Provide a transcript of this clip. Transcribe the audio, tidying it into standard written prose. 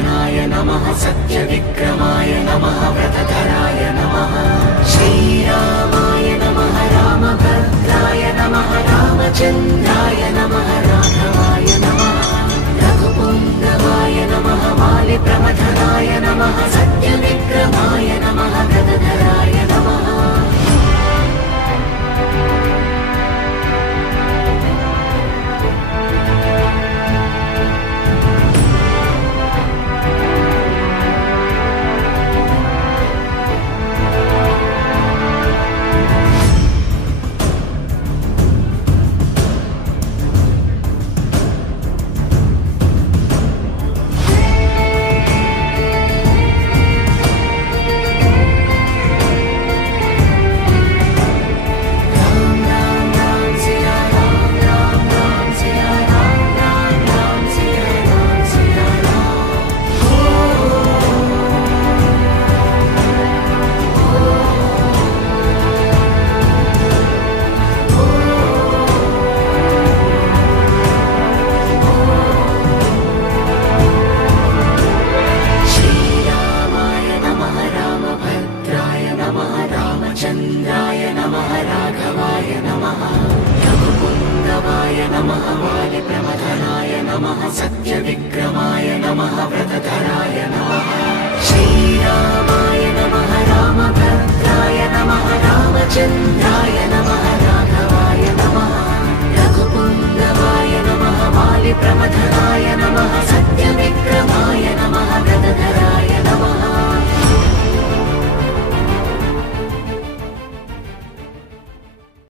प्रमथनाय नमः सत्यविक्रमाय नमः व्रतधराय नमः श्रीरामाय नमः रामभद्राय नमः रामचन्द्राय नमः राघवाय नमः रघुपुङ्गवाय नमः वालिप्रमथनाय नमः सत्यविक्रमाय नमः व्रतधराय नमः चन्द्राय नमः राघवाय नमः रघुपुङ्गवाय नमः वालिप्रमथनाय नमः सत्यविक्रमाय नमः व्रतधराय